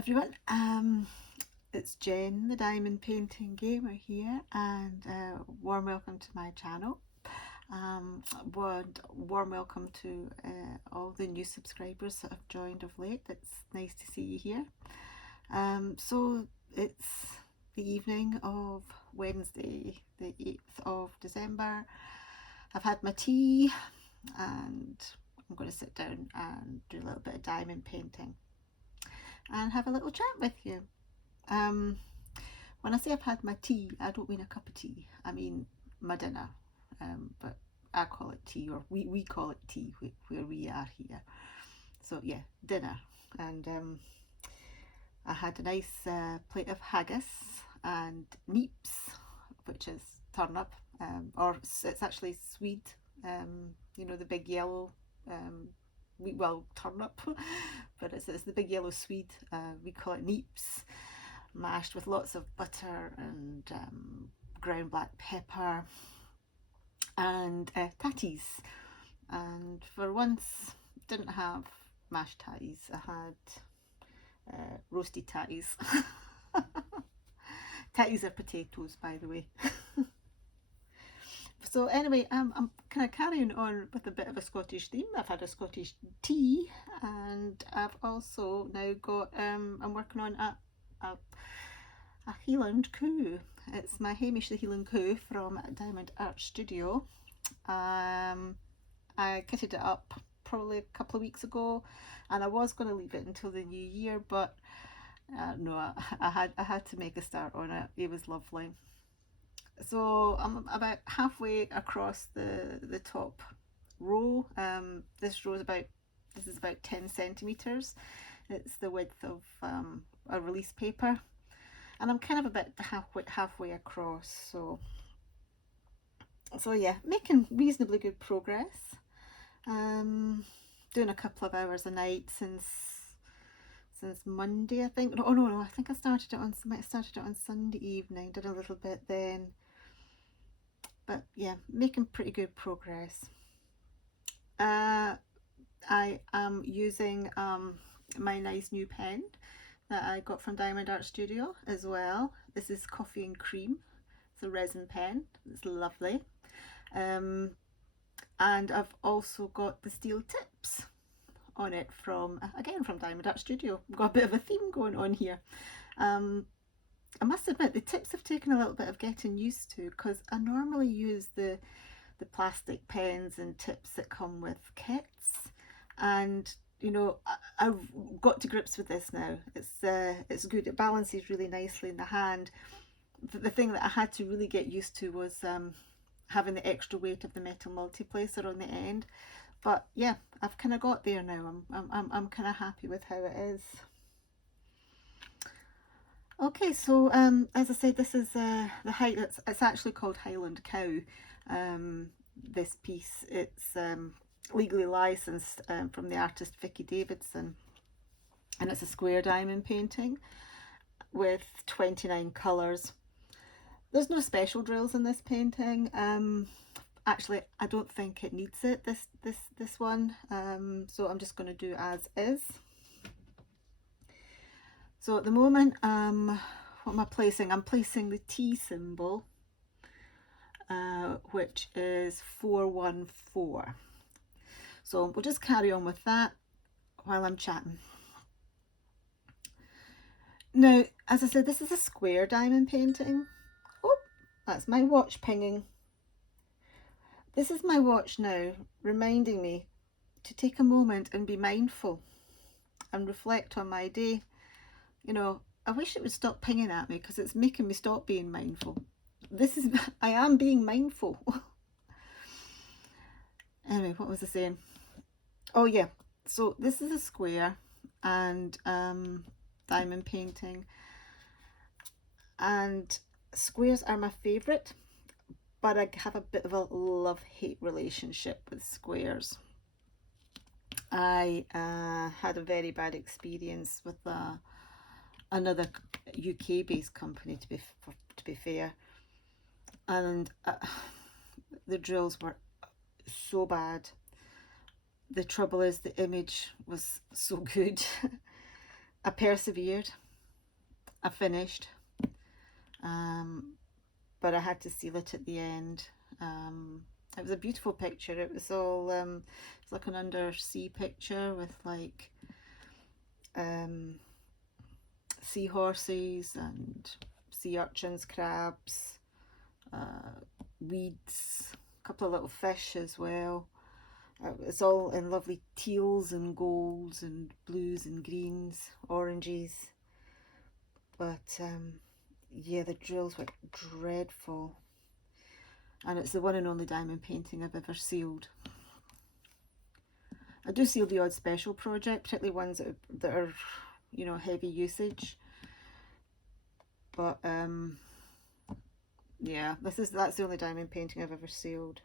everyone, it's Jen, the Diamond Painting Gamer here, and warm welcome to my channel. Warm welcome to all the new subscribers that have joined of late. It's nice to see you here. So it's the evening of Wednesday, the 8th of December. I've had my tea and I'm going to sit down and do a little bit of diamond painting and have a little chat with you. When I say I've had my tea, I don't mean a cup of tea, I mean my dinner, but I call it tea, or we call it tea where we are here. So yeah, dinner. And I had a nice plate of haggis and neeps, which is turnip, or it's actually swede, you know, the big yellow turnip, but it's the big yellow swede. We call it neeps, mashed with lots of butter and ground black pepper and tatties. And for once, didn't have mashed tatties. I had roasted tatties. Tatties are potatoes, by the way. So anyway, I'm kind of carrying on with a bit of a Scottish theme. I've had a Scottish tea, and I've also now got, I'm working on a Highland Cow. It's my Hamish the Highland Cow from Diamond Art Studio. I kitted it up probably a couple of weeks ago, and I was going to leave it until the new year, but no, I had to make a start on it. It was lovely. So I'm about halfway across the top row. This is about 10 centimeters. It's the width of a release paper, and I'm kind of about halfway across. So yeah, making reasonably good progress. Doing a couple of hours a night since Monday, I think. Oh no, I think I might have started it on Sunday evening. Did a little bit then. But yeah, making pretty good progress. I am using my nice new pen that I got from Diamond Art Studio as well. This is Coffee and Cream. It's a resin pen. It's lovely. And I've also got the steel tips on it from Diamond Art Studio. We've got a bit of a theme going on here. I must admit, the tips have taken a little bit of getting used to, because I normally use the plastic pens and tips that come with kits, and you know, I've got to grips with this now. It's good. It balances really nicely in the hand. The thing that I had to really get used to was having the extra weight of the metal multiplacer on the end. But yeah, I've kind of got there now. I'm kind of happy with how it is. Okay, so as I said, this is it's actually called Highland Cow. This piece, it's legally licensed from the artist Vicky Davidson, and it's a square diamond painting with 29 colours. There's no special drills in this painting. Actually, I don't think it needs it, this one. So I'm just going to do as is. So at the moment, what am I placing? I'm placing the T symbol, which is 414. So we'll just carry on with that while I'm chatting. Now, as I said, this is a square diamond painting. Oh, that's my watch pinging. This is my watch now, reminding me to take a moment and be mindful and reflect on my day. You know, I wish it would stop pinging at me, because it's making me stop being mindful. I am being mindful. Anyway, what was I saying? Oh yeah, so this is a square and diamond painting, and squares are my favourite, but I have a bit of a love-hate relationship with squares. I had a very bad experience with another UK based company, to be fair, and the drills were so bad. The trouble is, the image was so good I persevered, I finished, but I had to seal it at the end. It was a beautiful picture. It was all it's like an undersea picture with like seahorses and sea urchins, crabs, weeds, a couple of little fish as well. It's all in lovely teals and golds and blues and greens, oranges. But yeah, the drills were dreadful. And it's the one and only diamond painting I've ever sealed. I do seal the odd special project, particularly ones that are you know, heavy usage. But yeah, that's the only diamond painting I've ever sealed.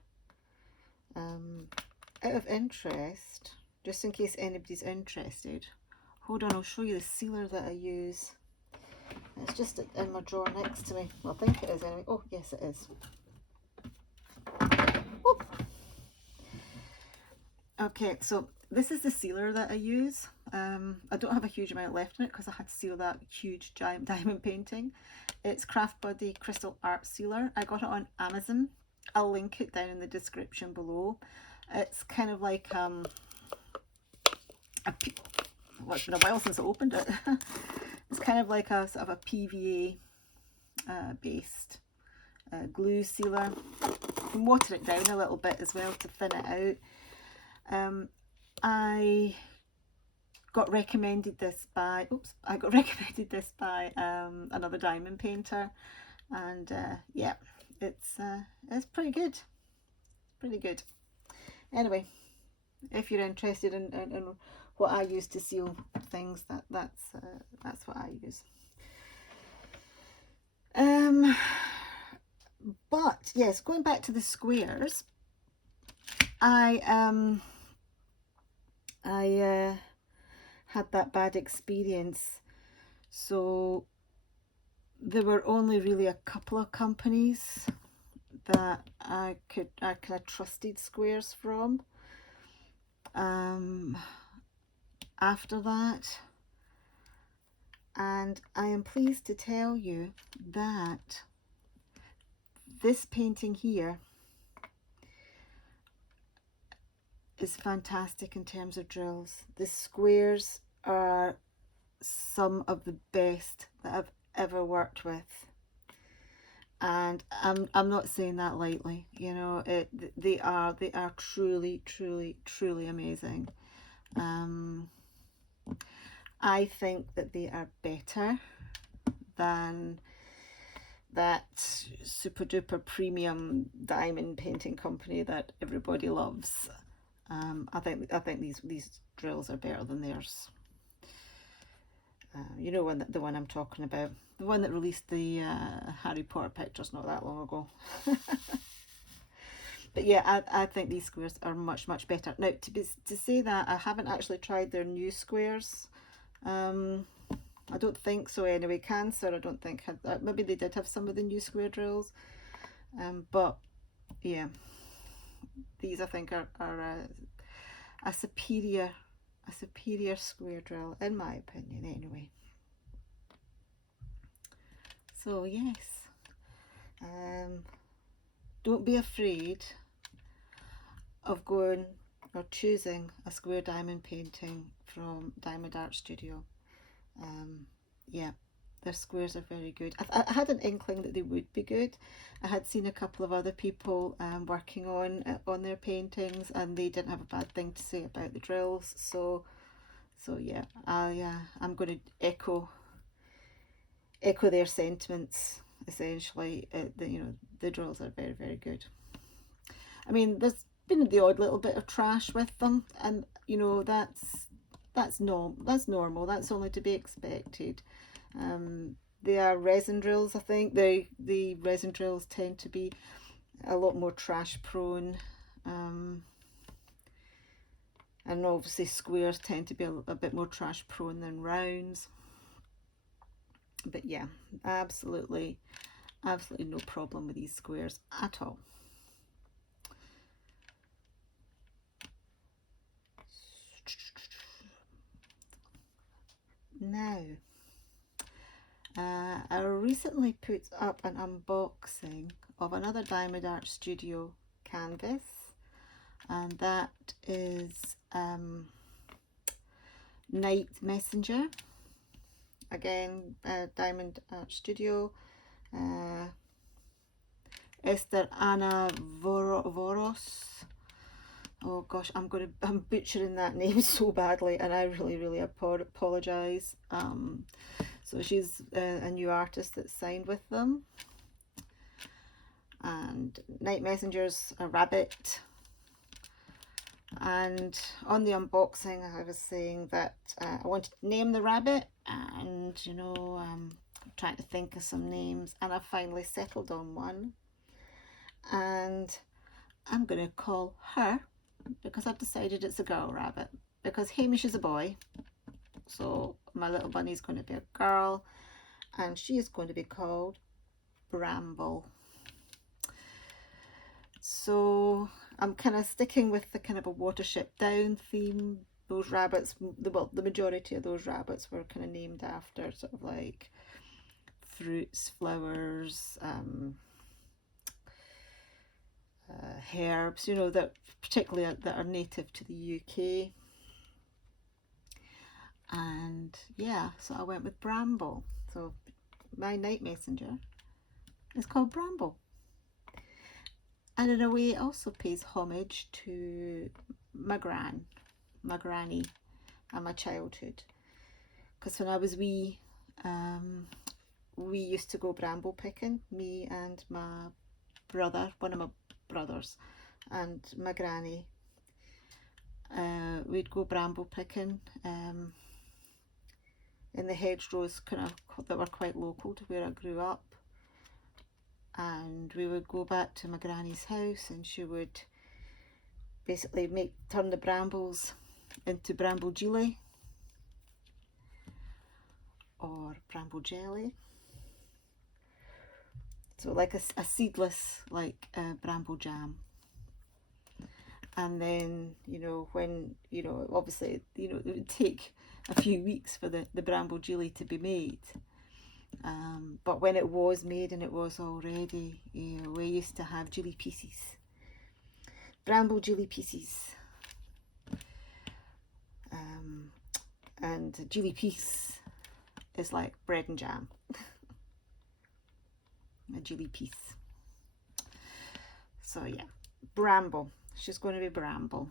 Out of interest, just in case anybody's interested, hold on, I'll show you the sealer that I use. It's just in my drawer next to me. Well, I think it is anyway. Oh, yes, it is. Whoop. Okay, so this is the sealer that I use. I don't have a huge amount left in it because I had to seal that huge giant diamond painting. It's Craft Buddy Crystal Art Sealer. I got it on Amazon. I'll link it down in the description below. It's kind of like well, it's been a while since I opened it. It's kind of like a sort of a PVA based glue sealer. You can water it down a little bit as well to thin it out. I got recommended this by another diamond painter, and yeah, it's pretty good. Pretty good. Anyway, if you're interested in what I use to seal things, that's what I use. But yes, going back to the squares, I had that bad experience, so there were only really a couple of companies that I kind of trusted squares from. After that, and I am pleased to tell you that this painting here is fantastic in terms of drills. The squares are some of the best that I've ever worked with, and I'm not saying that lightly. You know, they are truly amazing. I think that they are better than that super duper premium diamond painting company that everybody loves. I think these drills are better than theirs. You know the one I'm talking about, the one that released the Harry Potter pictures not that long ago. But yeah, I think these squares are much better. Now, to say that, I haven't actually tried their new squares. I don't think so anyway. Cancer, I don't think had that. Maybe they did have some of the new square drills. But yeah, these I think are a superior square drill, in my opinion anyway. So yes, don't be afraid of going or choosing a square diamond painting from Diamond Art Studio. Yeah, their squares are very good. I had an inkling that they would be good. I had seen a couple of other people working on their paintings, and they didn't have a bad thing to say about the drills. So yeah, I'm going to echo their sentiments. Essentially, the drills are very good. I mean, there's been the odd little bit of trash with them, and you know that's normal. That's only to be expected. They are resin drills. I think the resin drills tend to be a lot more trash prone, and obviously squares tend to be a bit more trash prone than rounds. But yeah, absolutely no problem with these squares at all. Now, I recently put up an unboxing of another Diamond Art Studio canvas, and that is Night Messenger. Again, Diamond Art Studio. Esther Anna Voros. Oh gosh, I'm butchering that name so badly, and I really apologise. So she's a new artist that's signed with them. And Night Messenger's a rabbit. And on the unboxing, I was saying that I wanted to name the rabbit, and you know, I'm trying to think of some names, and I finally settled on one. And I'm going to call her, because I've decided it's a girl rabbit, because Hamish is a boy, so my little bunny's going to be a girl, and she is going to be called Bramble. So I'm kind of sticking with the kind of a Watership Down theme. Those rabbits, well, the majority of those rabbits were kind of named after sort of like fruits, flowers, herbs, you know, that particularly that are native to the UK. And yeah, so I went with Bramble. So my Night Messenger is called Bramble. And in a way it also pays homage to my granny and my childhood. Because when I was wee, we used to go bramble picking, me and my brother, one of my brothers, and my granny. We'd go bramble picking in the hedgerows kind of that were quite local to where I grew up. And we would go back to my granny's house, and she would basically turn the brambles into bramble Jeely or bramble jelly. So like a seedless like bramble jam. And then, you know, when, you know, obviously, you know, it would take a few weeks for the bramble jelly to be made. But when it was made and it was all ready, you know, we used to have jelly pieces. Bramble jelly pieces. And a jelly piece is like bread and jam. A jelly piece. So yeah, Bramble. She's going to be Bramble.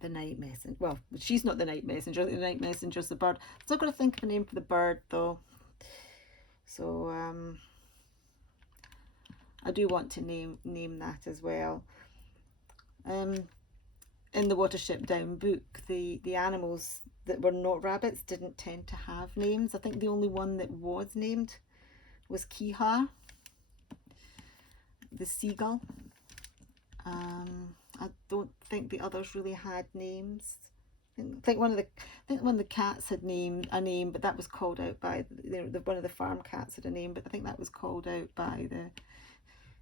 The Night Messenger. Well, she's not the Night Messenger. The Night Messenger's the bird. I'm still going to think of a name for the bird though. So I do want to name that as well. In the Watership Down book, the animals that were not rabbits didn't tend to have names. I think the only one that was named was Kihar, the seagull. I don't think the others really had names. I think one of the cats had a name, but that was called out by one of the farm cats had a name, but I think that was called out by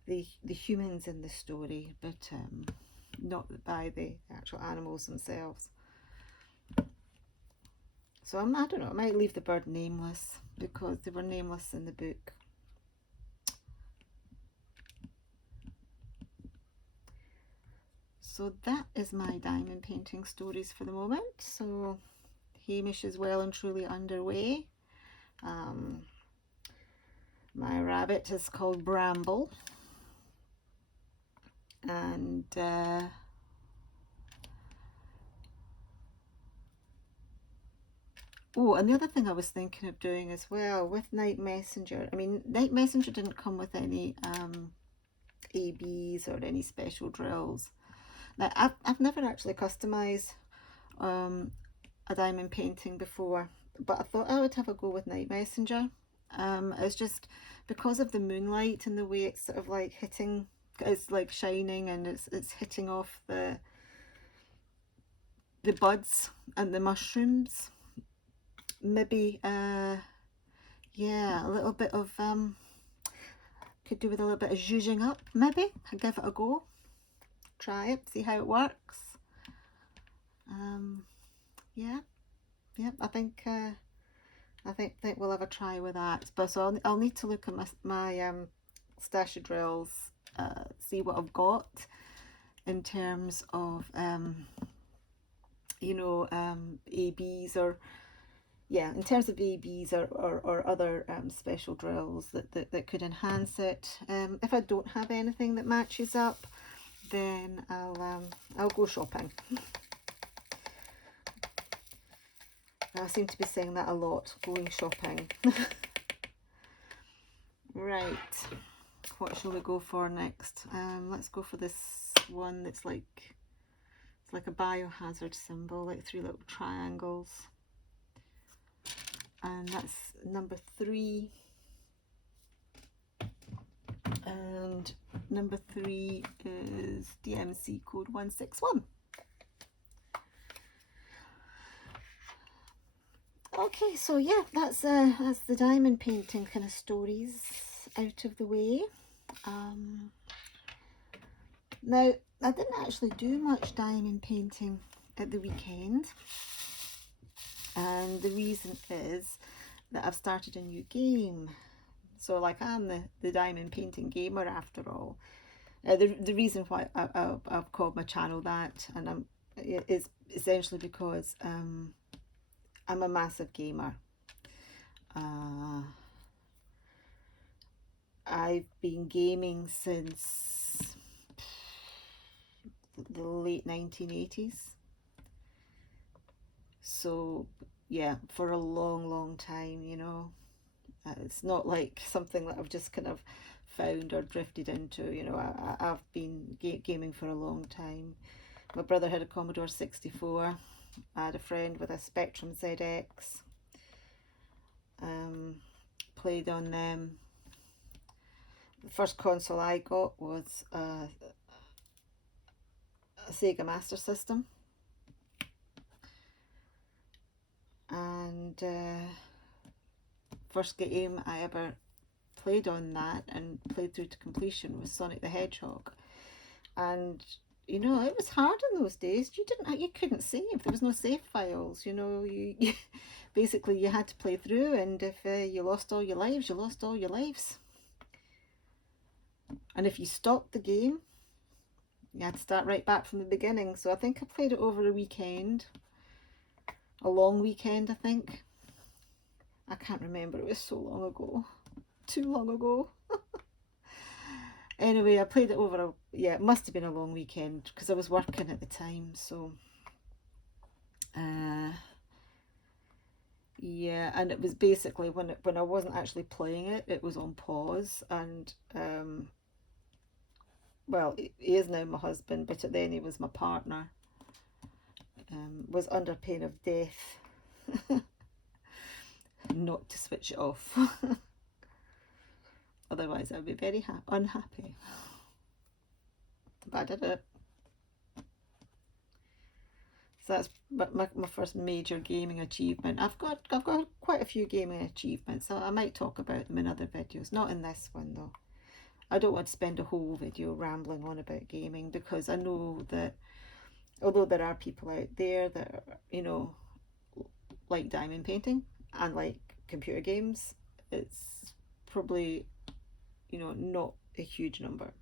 the humans in the story, but not by the actual animals themselves. So I don't know. I might leave the bird nameless because they were nameless in the book. So that is my diamond painting stories for the moment. So Hamish is well and truly underway. My rabbit is called Bramble. And oh, and the other thing I was thinking of doing as well with Night Messenger, I mean, Night Messenger didn't come with any ABs or any special drills. Now, I've never actually customized a diamond painting before, but I thought I would have a go with Night Messenger. It's just because of the moonlight and the way it's sort of like hitting, it's like shining and it's hitting off the buds and the mushrooms. Maybe yeah, a little bit of could do with a little bit of zhuzhing up. Maybe I'll give it a go, try it, see how it works. Yeah, yeah, I think we'll have a try with that. But so I'll need to look at my stash of drills, see what I've got in terms of ABs, or yeah, in terms of ABs or other special drills that could enhance it. If I don't have anything that matches up, then I'll go shopping. I seem to be saying that a lot, going shopping. Right, what shall we go for next? Let's go for this one that's like, it's like a biohazard symbol, like 3 little triangles. And that's number 3. And number 3 is DMC code 161. Okay, so yeah, that's the diamond painting kind of stories out of the way. Now, I didn't actually do much diamond painting at the weekend, and the reason is that I've started a new game. So like, I'm the diamond painting gamer after all. The reason why I've called my channel that, and is essentially because I'm a massive gamer. I've been gaming since the late 1980s. So yeah, for a long time, you know. It's not like something that I've just kind of found or drifted into, you know. I've been gaming for a long time. My brother had a Commodore 64. I had a friend with a Spectrum ZX. Played on them. The first console I got was a Sega Master System. And first game I ever played on that and played through to completion was Sonic the Hedgehog. And you know, it was hard in those days. You couldn't save. There was no save files. You know, you basically you had to play through, and if you lost all your lives, you lost all your lives. And if you stopped the game, you had to start right back from the beginning. So I think I played it over a weekend, a long weekend, I think. I can't remember. It was so long ago, too long ago. Anyway, I played it over it must have been a long weekend because I was working at the time. So yeah, and it was basically when I wasn't actually playing it, it was on pause. And well, he is now my husband, but then he was my partner. Was under pain of death not to switch it off. Otherwise I'd be very unhappy. But I did it. So that's my first major gaming achievement. I've got quite a few gaming achievements, so I might talk about them in other videos. Not in this one though. I don't want to spend a whole video rambling on about gaming, because I know that although there are people out there that are, you know, like diamond painting and like computer games, it's probably, you know, not a huge number.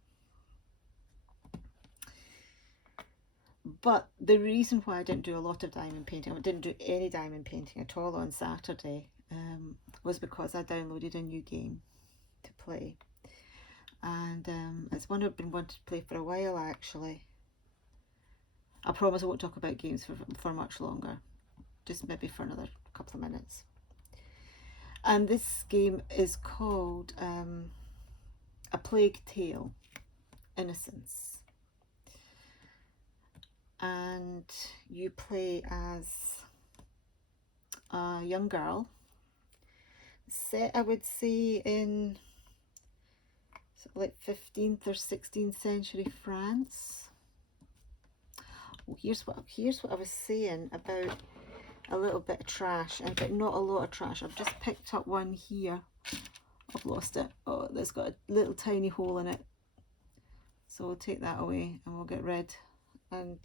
But the reason why I didn't do a lot of diamond painting, I didn't do any diamond painting at all on Saturday, was because I downloaded a new game to play. And it's one I've been wanting to play for a while, actually. I promise I won't talk about games for much longer, just maybe for another couple of minutes. And this game is called A Plague Tale: Innocence. And you play as a young girl, set, I would say, in sort of like 15th or 16th century France. Oh, here's what I was saying about a little bit of trash, but not a lot of trash. I've just picked up one here. I've lost it. Oh, there's got a little tiny hole in it. So we'll take that away and we'll get rid and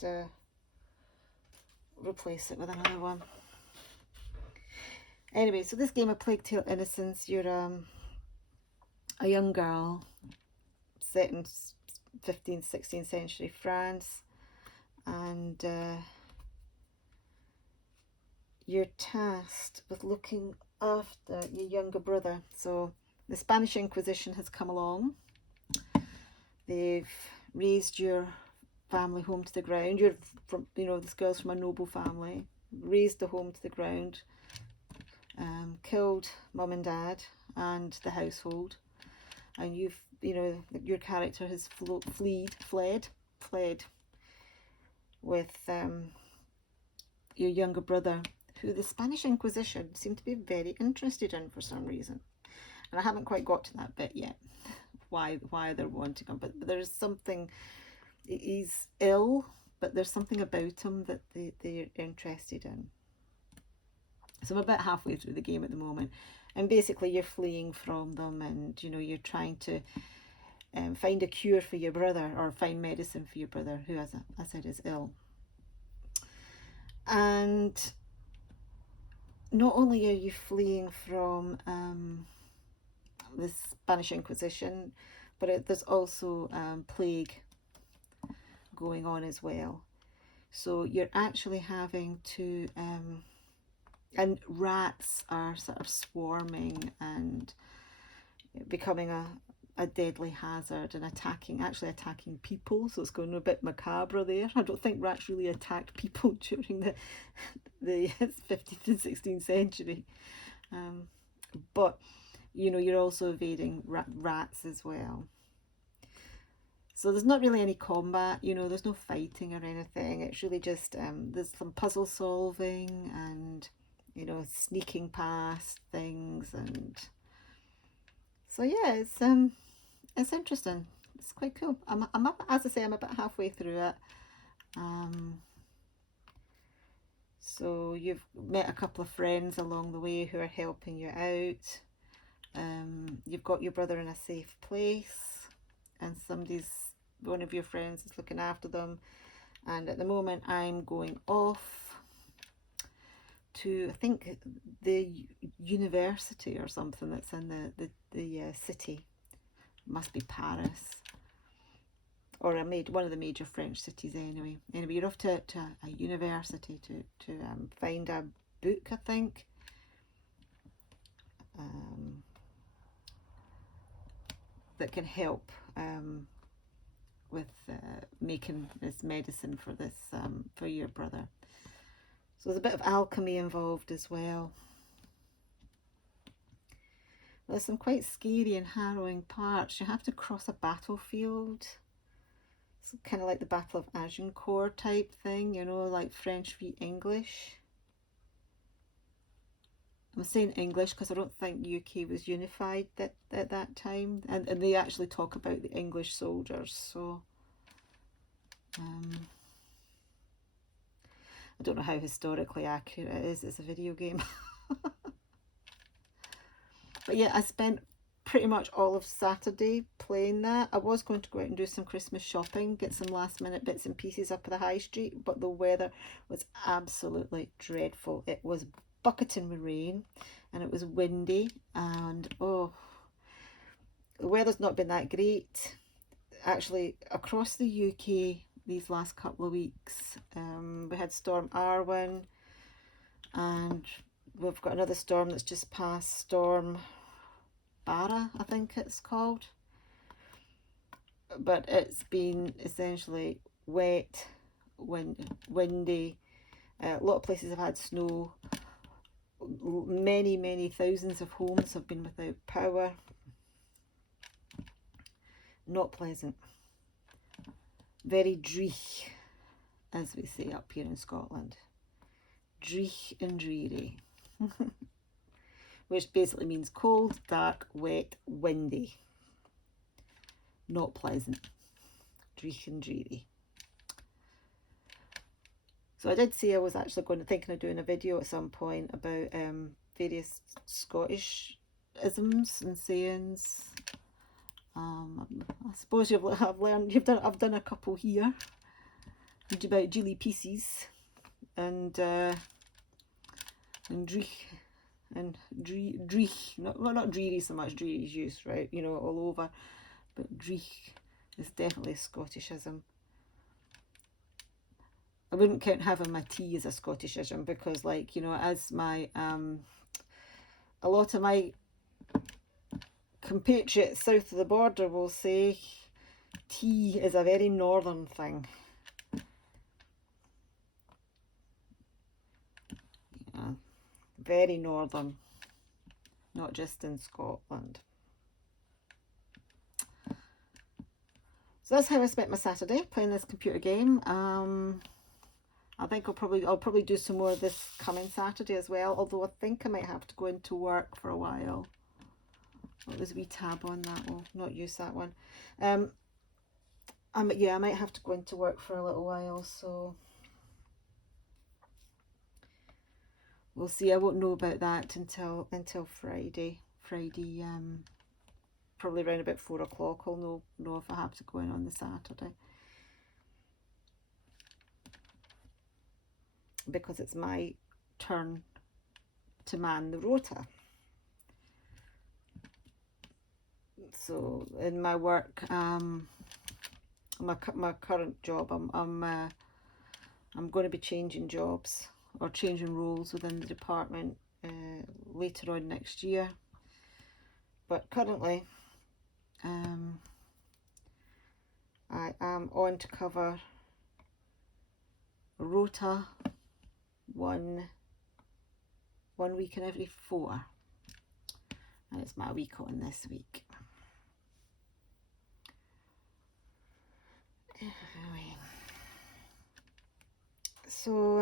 replace it with another one. Anyway, so this game, A Plague Tale Innocence, you're a young girl set in 15th, 16th century France, and you're tasked with looking after your younger brother. So the Spanish Inquisition has come along. They've raised your family home to the ground. You're from, you know, this girl's from a noble family, raised the home to the ground, killed mum and dad and the household, and you've, you know, your character has fled with your younger brother, who the Spanish Inquisition seemed to be very interested in for some reason, and I haven't quite got to that bit yet. Why they're wanting him, but there's something. He's ill, but there's something about him that they're interested in. So I'm about halfway through the game at the moment, and basically you're fleeing from them, and you know, you're trying to find a cure for your brother, or find medicine for your brother, who, as I said, is ill. And not only are you fleeing from the Spanish Inquisition, but there's also plague going on as well. So you're actually having to and rats are sort of swarming and becoming a deadly hazard and attacking people. So it's going a bit macabre there. I don't think rats really attacked people during the 15th and 16th century, but you know, you're also evading rats as well. So there's not really any combat, you know, there's no fighting or anything. It's really just there's some puzzle solving and, you know, sneaking past things, and so yeah, it's interesting. It's quite cool. I'm up, as I say, I'm about halfway through it. So you've met a couple of friends along the way who are helping you out. You've got your brother in a safe place, and one of your friends is looking after them. And at the moment I'm going off to, I think, the university or something that's in the city. Must be Paris, or one of the major French cities anyway. Anyway, you're off to a university to find a book, I think. That can help with making this medicine for this for your brother. So there's a bit of alchemy involved as well. There's some quite scary and harrowing parts. You have to cross a battlefield. It's kind of like the Battle of Agincourt type thing, you know, like French v English. I'm saying English because I don't think UK was unified at that time, and they actually talk about the English soldiers, so I don't know how historically accurate it is. It's a video game. But yeah, I spent pretty much all of Saturday playing that. I was going to go out and do some Christmas shopping, get some last minute bits and pieces up at the high street, but the weather was absolutely dreadful. It was bucketing with rain, and it was windy, and oh, the weather's not been that great actually across the UK these last couple of weeks. We had Storm Arwen, and we've got another storm that's just passed, Storm Barra, I think it's called, but it's been essentially wet, windy. A lot of places have had snow. Many thousands of homes have been without power. Not pleasant. Very dreich, as we say up here in Scotland. Dreich and dreary. Which basically means cold, dark, wet, windy. Not pleasant. Dreich and dreary. So I did say I was actually thinking of doing a video at some point about various Scottish isms and sayings. I suppose I've done a couple here about Jeely pieces and dreich and dreich, not dreary so much, dreary is used, right, you know, all over, but dreich is definitely a Scottishism. I wouldn't count having my tea as a Scottishism because, like, you know, as my a lot of my compatriots south of the border will say, tea is a very northern thing. Yeah, very northern, not just in Scotland. So that's how I spent my Saturday, playing this computer game. I think I'll probably do some more this coming Saturday as well, although I think I might have to go into work for a while. What was a wee tab on that? Will not use that one. Yeah, I might have to go into work for a little while, so we'll see. I won't know about that until Friday. Probably around about 4 o'clock. I'll know if I have to go in on the Saturday, because it's my turn to man the rota. So in my work, my current job, I'm going to be changing jobs or changing roles within the department later on next year. But currently, I am on to cover rota one week in every 4, and it's my week on this week. Anyway, so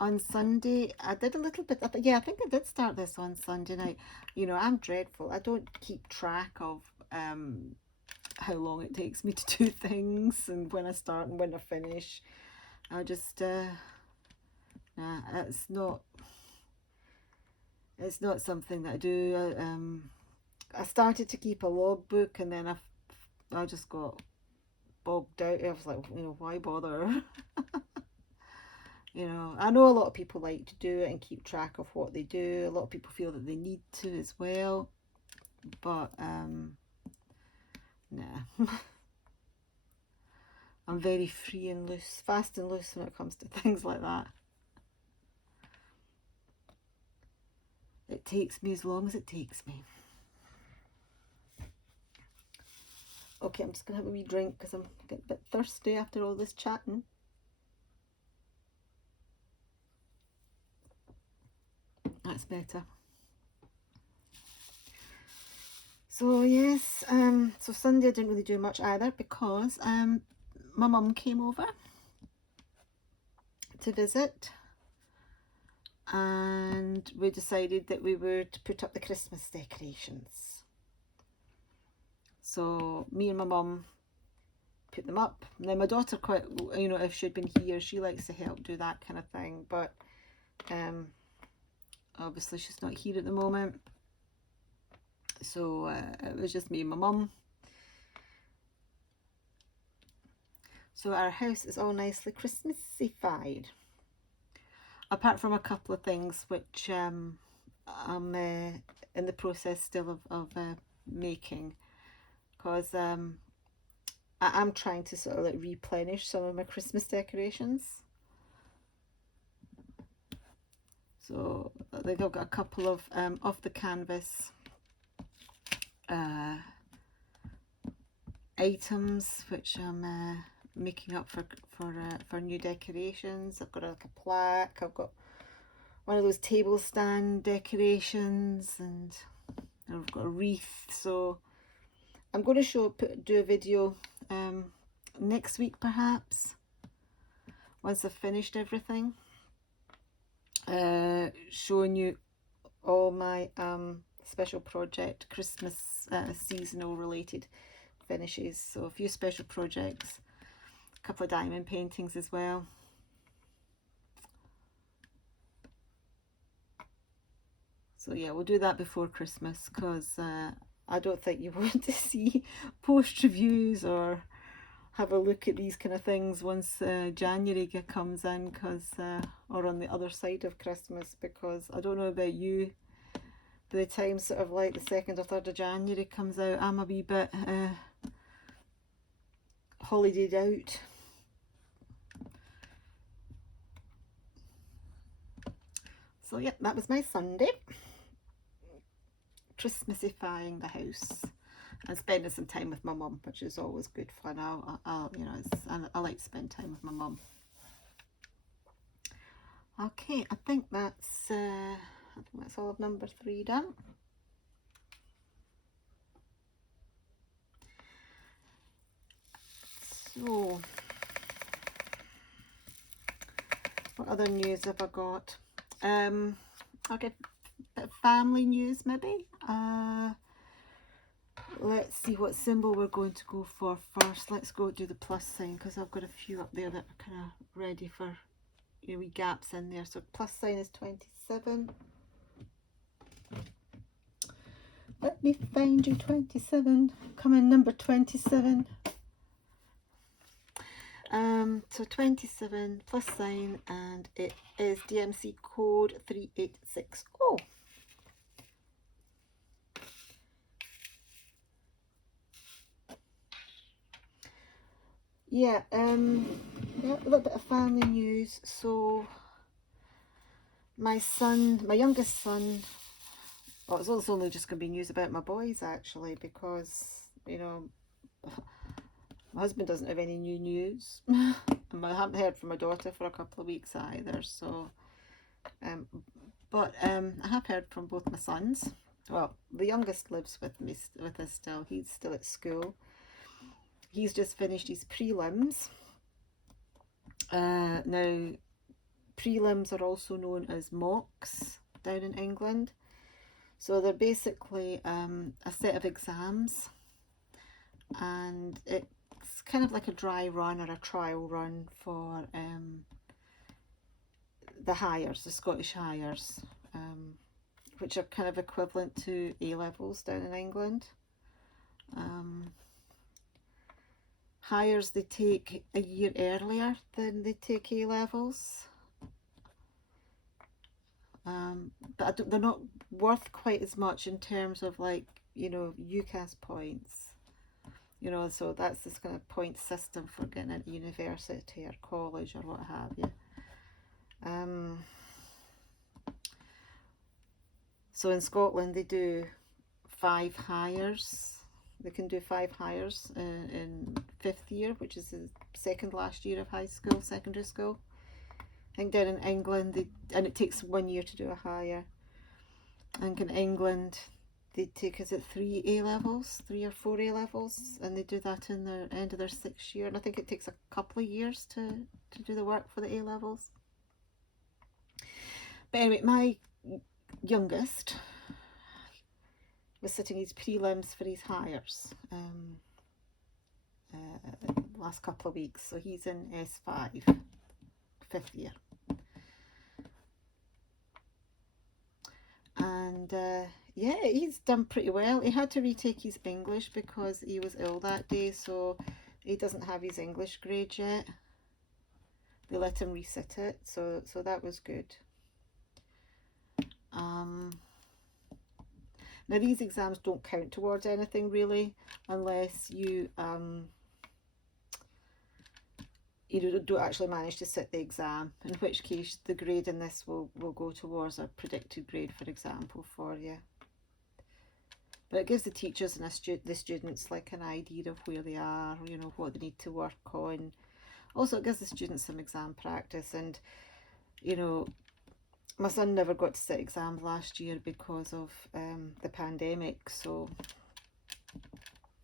on Sunday I did a little bit. Yeah, I think I did start this on Sunday night. You know, I'm dreadful. I don't keep track of how long it takes me to do things and when I start and when I finish. I just nah, it's not something that I do. I started to keep a logbook, and then I just got bogged out. I was like, you know, why bother? You know, I know a lot of people like to do it and keep track of what they do. A lot of people feel that they need to as well, but nah. I'm very free and loose, fast and loose when it comes to things like that. It takes me as long as it takes me. Okay, I'm just going to have a wee drink because I'm getting a bit thirsty after all this chatting. That's better. So yes, so Sunday I didn't really do much either because my mum came over to visit, and we decided that we were to put up the Christmas decorations. So me and my mum put them up. Now my daughter, quite, you know, if she'd been here, she likes to help do that kind of thing, but obviously she's not here at the moment, so it was just me and my mum. So our house is all nicely Christmassy-fied, apart from a couple of things which I'm in the process still of making, because I'm trying to sort of like replenish some of my Christmas decorations. So they've got a couple of off the canvas items which I'm making up for new decorations. I've got like a plaque. I've got one of those table stand decorations, and I've got a wreath. So I'm going to do a video next week perhaps, once I've finished everything, showing you all my special project Christmas seasonal related finishes. So a few special projects, a couple of diamond paintings as well. So yeah, we'll do that before Christmas, because I don't think you want to see post reviews or have a look at these kind of things once January comes in, because or on the other side of Christmas, because I don't know about you, by the time sort of like the 2nd or 3rd of January comes out, I'm a wee bit holidayed out. So yeah, that was my Sunday. Christmasifying the house and spending some time with my mum, which is always good fun. You know, I like to spend time with my mum. Okay, I think that's all of number 3 done. So, what other news have I got? I'll get a bit of family news maybe. Let's see what symbol we're going to go for first. Let's go do the plus sign, because I've got a few up there that are kind of ready for, you know, wee gaps in there. So plus sign is 27. Let me find you 27. Come in number 27. So 27 plus sign, and it is DMC code 3860. Yeah, a little bit of family news. So my youngest son, well, it's only just going to be news about my boys actually, because, you know, my husband doesn't have any new news. And I haven't heard from my daughter for a couple of weeks either. So, but I have heard from both my sons. Well, the youngest lives with us still. He's still at school. He's just finished his prelims. Now, prelims are also known as mocks down in England. So they're basically a set of exams, and it's kind of like a dry run or a trial run for the Highers, the Scottish Highers, which are kind of equivalent to A-levels down in England. Highers, they take a year earlier than they take A-levels. But they're not worth quite as much in terms of, like, you know, UCAS points. You know, so that's this kind of point system for getting into university or college or what have you. So in Scotland they do 5 Highers. They can do 5 Highers in 5th year, which is the second last year of high school, secondary school. I think down in England, and it takes 1 year to do a Higher. I think in England they take, is it 3 A-levels, 3 or 4 A-levels, and they do that in the end of their 6th year. And I think it takes a couple of years to do the work for the A-levels. But anyway, my youngest was sitting his prelims for his Highers last couple of weeks. So he's in S5, 5th year. And yeah, he's done pretty well. He had to retake his English because he was ill that day, so he doesn't have his English grade yet. They let him resit it, so that was good. Now these exams don't count towards anything really, unless you you don't actually manage to sit the exam, in which case the grade in this will go towards a predicted grade, for example, for you. But it gives the teachers and the students like an idea of where they are, you know, what they need to work on. Also, it gives the students some exam practice, and, you know, my son never got to sit exams last year because of the pandemic, so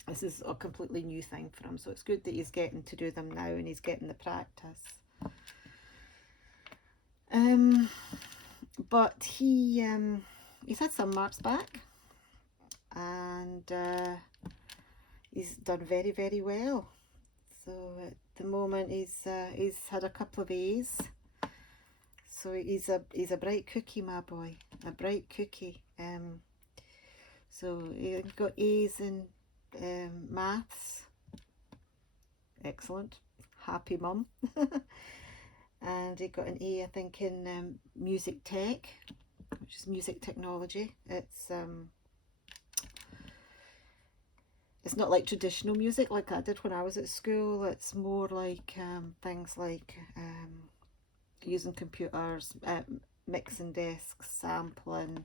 this is a completely new thing for him. So it's good that he's getting to do them now and he's getting the practice. But he's had some marks back, and he's done very, very well. So at the moment he's had a couple of A's. So he's a bright cookie, my boy, a bright cookie. So he got A's in maths. Excellent. Happy mum. and he got an A, I think, in music tech, which is music technology. It's not like traditional music like I did when I was at school. It's more like things like using computers, mixing desks, sampling,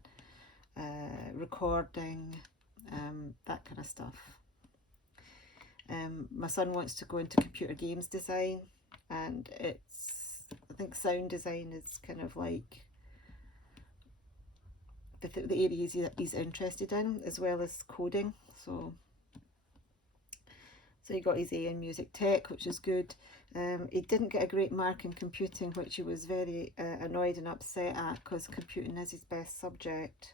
recording, that kind of stuff. My son wants to go into computer games design, and I think sound design is kind of like the areas he's interested in, as well as coding. So he got his A in music tech, which is good. He didn't get a great mark in computing, which he was very annoyed and upset at, because computing is his best subject.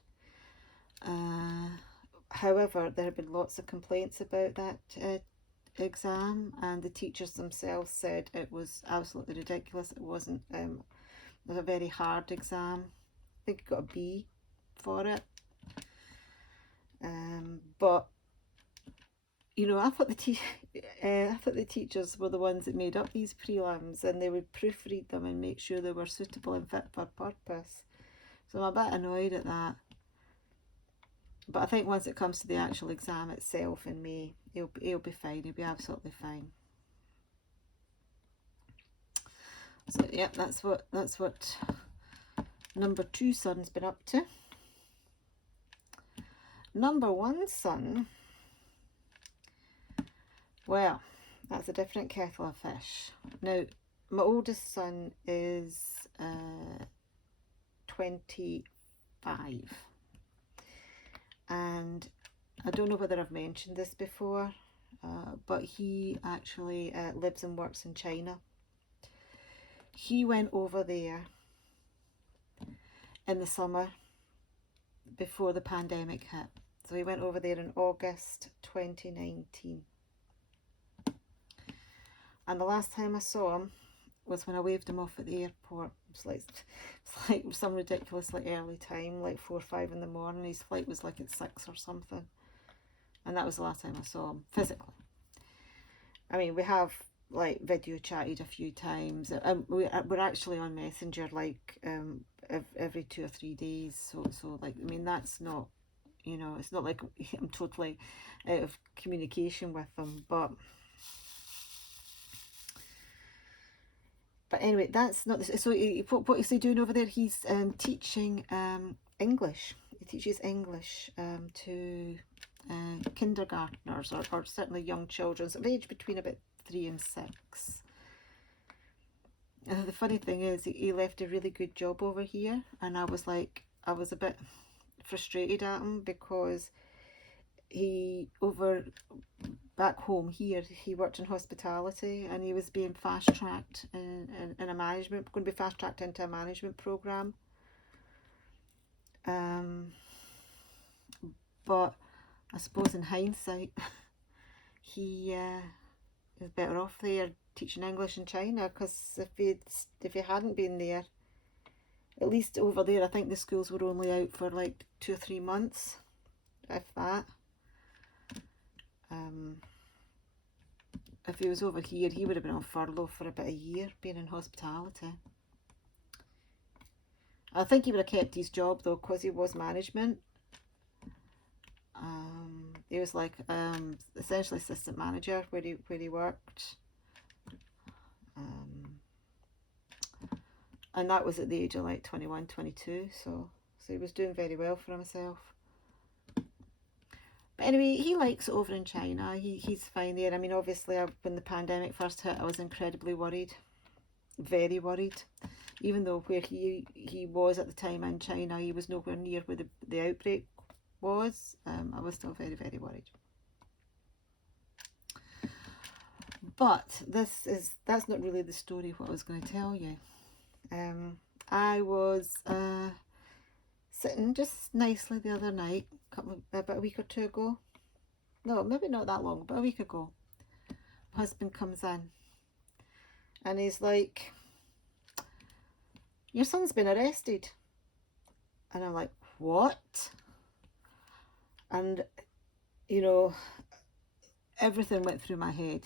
However, there have been lots of complaints about that exam, and the teachers themselves said it was absolutely ridiculous. It wasn't. It was a very hard exam. I think he got a B for it. But you know, I thought the teachers were the ones that made up these prelims, and they would proofread them and make sure they were suitable and fit for purpose. So I'm a bit annoyed at that. But I think once it comes to the actual exam itself in May, he'll be fine. He'll be absolutely fine. So yeah, that's what number 2 son's been up to. Number 1 son, well, that's a different kettle of fish. Now, my oldest son is 25, and I don't know whether I've mentioned this before, but he actually lives and works in China. He went over there in the summer before the pandemic hit. So he went over there in August 2019. And the last time I saw him was when I waved him off at the airport. It's like some ridiculously early time, like 4 or 5 in the morning. His flight was like at 6 or something. And that was the last time I saw him physically. I mean, we have like video chatted a few times. We're actually on Messenger like every 2 or 3 days. So like, I mean, that's not, you know, it's not like I'm totally out of communication with them, but anyway, that's not this. So what is he doing over there? He's teaching English. He teaches English to kindergartners, or certainly young children, of age between about 3 and 6. The funny thing is, he left a really good job over here, and I was a bit frustrated at him, because back home here, he worked in hospitality, and he was being fast tracked going to be fast tracked into a management program. But I suppose in hindsight, he is better off there teaching English in China, because if he hadn't been there, at least over there, I think the schools were only out for like 2 or 3 months, if that. If he was over here, he would have been on furlough for about a year, being in hospitality. I think he would have kept his job though, because he was management. He was like essentially assistant manager where he worked, and that was at the age of like 21, 22. So he was doing very well for himself. But anyway, he likes it over in China. He's fine there. I mean, obviously, when the pandemic first hit, I was incredibly worried, very worried. Even though where he was at the time in China, he was nowhere near where the outbreak was. I was still very, very worried. But that's not really the story what I was going to tell you. I was sitting just nicely the other night, about a week or 2 ago. No, maybe not that long, but a week ago. My husband comes in, and he's like, "Your son's been arrested." And I'm like, "What?" And, you know, everything went through my head.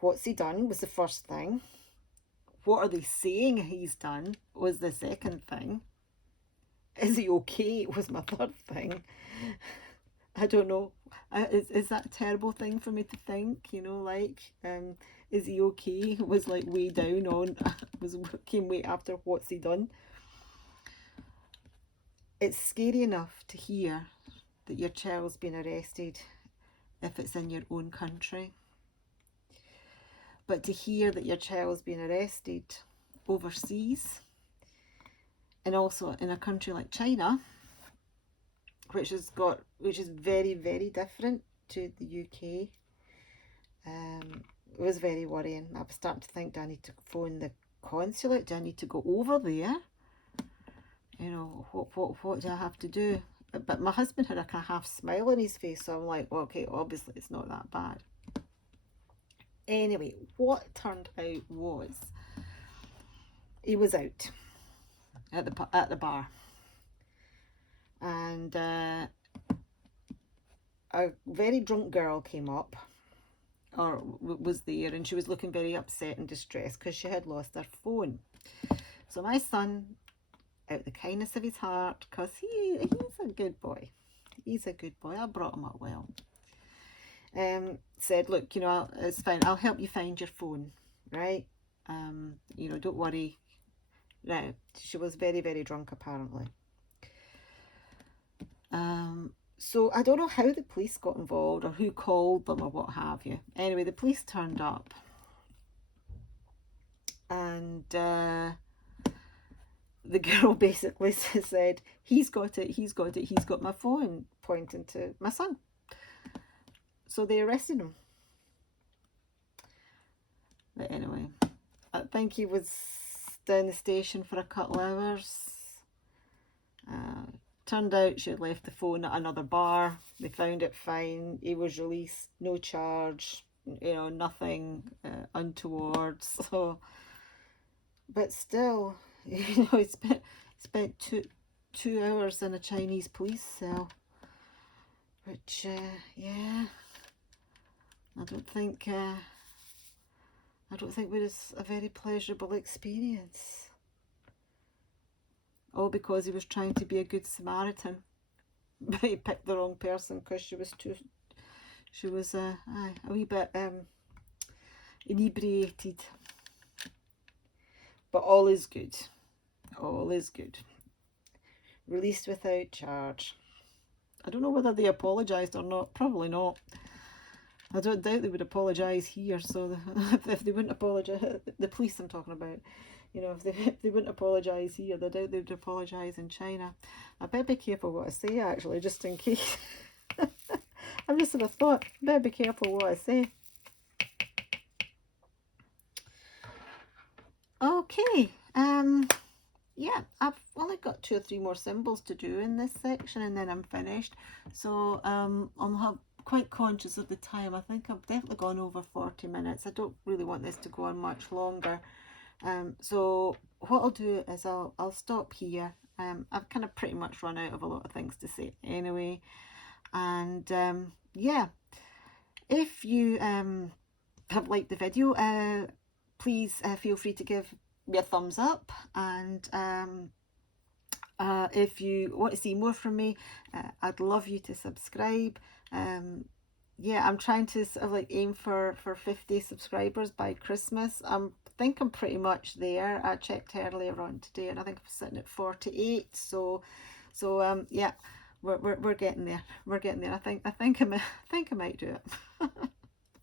What's he done was the first thing. what are they saying he's done was the second thing. Is he okay was my third thing. I don't know. Is that a terrible thing for me to think? You know, like, is he okay? Was like way down on, came way after what's he done. It's scary enough to hear that your child's been arrested if it's in your own country. But to hear that your child's been arrested overseas, and also in a country like China, which is very, very different to the UK, it was very worrying. I was starting to think, do I need to phone the consulate? Do I need to go over there? You know, what do I have to do? But my husband had a kind of half smile on his face, so I'm like, well, okay, obviously it's not that bad. Anyway, what turned out was he was out at the bar, and a very drunk girl came up, or was there, and she was looking very upset and distressed because she had lost her phone. So my son, out the kindness of his heart, because he's a good boy, I brought him up well, said, look, you know, it's fine, I'll help you find your phone, right? You know, don't worry. Now, she was very, very drunk apparently. So I don't know how the police got involved or who called them or what have you. Anyway, the police turned up, and the girl basically said, he's got my phone, pointing to my son. So they arrested him. But anyway, I think he was down the station for a couple hours. Turned out she had left the phone at another bar. They found it fine. He was released, no charge, you know, nothing untoward. So, but still, you know, he spent two hours in a Chinese police cell, which yeah, I don't think was a very pleasurable experience. All because he was trying to be a good Samaritan, but he picked the wrong person because she was a wee bit inebriated. But all is good. All is good. Released without charge. I don't know whether they apologised or not. Probably not. I don't doubt they would apologise here. So if they wouldn't apologise, the police I'm talking about, you know, if they wouldn't apologise here, I doubt they would apologise in China. I better be careful what I say, actually, just in case. I've just had a thought. I better be careful what I say. Okay. Yeah, I've only got 2 or 3 more symbols to do in this section, and then I'm finished. So I'm quite conscious of the time. I think I've definitely gone over 40 minutes. I don't really want this to go on much longer. So what I'll do is I'll stop here. I've kind of pretty much run out of a lot of things to say anyway. And yeah, if you have liked the video, please feel free to give me a thumbs up, and if you want to see more from me, I'd love you to subscribe. Yeah, I'm trying to sort of like aim for 50 subscribers by Christmas. I think I'm pretty much there. I checked earlier on today, and I think I'm sitting at 48. So yeah, we're getting there. We're getting there. I think I might do it. I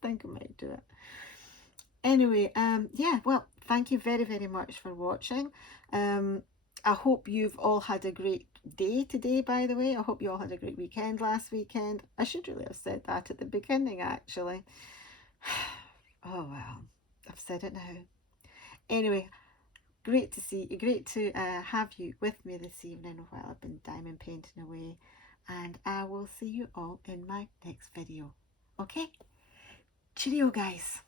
think I might do it. Anyway, yeah, well, thank you very, very much for watching. I hope you've all had a great day today, by the way. I hope you all had a great weekend last weekend. I should really have said that at the beginning, actually. Oh, well, I've said it now. Anyway, great to see you. Great to have you with me this evening while I've been diamond painting away. And I will see you all in my next video. Okay? Cheerio, guys.